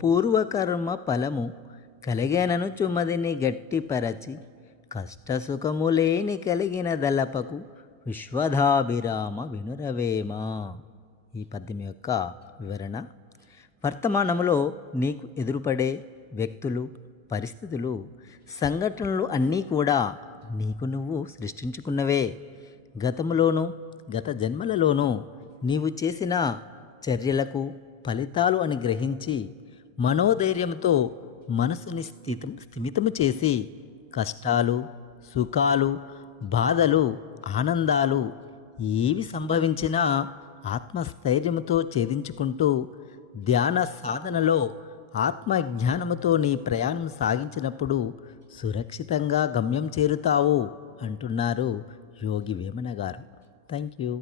పూర్వకర్మ ఫలము కలిగెనను చుమదిని గట్టిపరచి కష్టసుఖములేని కలిగిన దలపకు విశ్వధాభిరామ వినురవేమా. ఈ పద్యం యొక్క వివరణ: వర్తమానంలో నీకు ఎదురుపడే వ్యక్తులు, పరిస్థితులు, సంఘటనలు అన్నీ కూడా నీకు నువ్వు సృష్టించుకున్నవే. గతములోనూ గత జన్మలలోనూ నీవు చేసిన చర్యలకు ఫలితాలు అని గ్రహించి మనోధైర్యంతో మనసుని స్థిమితము చేసి కష్టాలు, సుఖాలు, బాధలు, ఆనందాలు ఏవి సంభవించినా ఆత్మస్థైర్యముతో ఛేదించుకుంటూ ధ్యాన సాధనలో ఆత్మజ్ఞానముతో నీ ప్రయాణం సాగించినప్పుడు సురక్షితంగా గమ్యం చేరుతావు అంటున్నారు యోగి వేమన గారు. Thank you.